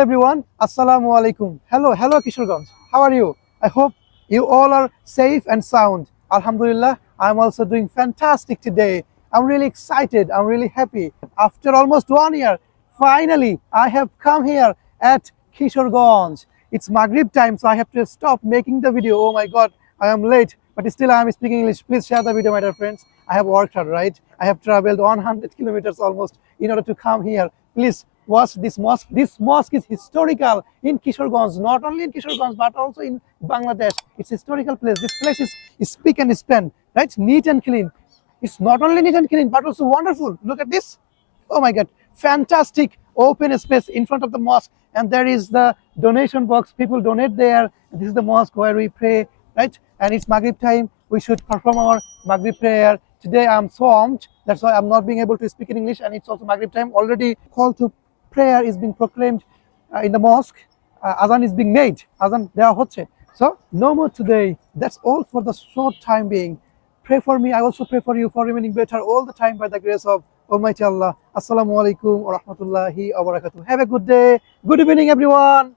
Hello everyone, Assalamu alaikum. Hello Kishorganj. How are you? I hope you all are safe and sound. Alhamdulillah, I'm also doing fantastic today. I'm really excited. I'm really happy. After almost 1 year, finally, I have come here at Kishorganj. It's Maghrib time, so I have to stop making the video. Oh my God, I am late, but still I am speaking English. Please share the video, my dear friends. I have worked hard, right? I have traveled 100 kilometers almost in order to come here. Please watch this mosque. This mosque is historical in Kishorganj, not only in Kishorganj but also in Bangladesh. It's a historical place. This place is spick and span, right? Neat and clean. It's not only neat and clean but also wonderful. Look at this. Oh my God, fantastic open space in front of the mosque, and there is the donation box. People donate there. This is the mosque where we pray, right? And it's Maghrib time. We should perform our Maghrib prayer. Today I'm swamped. That's why I'm not being able to speak in English, and it's also Maghrib time. Already call to prayer is being proclaimed in the mosque. Azan is being made. Azan dewa hocche. So no more today. That's all for the short time being. Pray for me. I also pray for you for remaining better all the time by the grace of Almighty Allah. Assalamu alaikum wa rahmatullahi wa barakatuh. Have a good day. Good evening, everyone.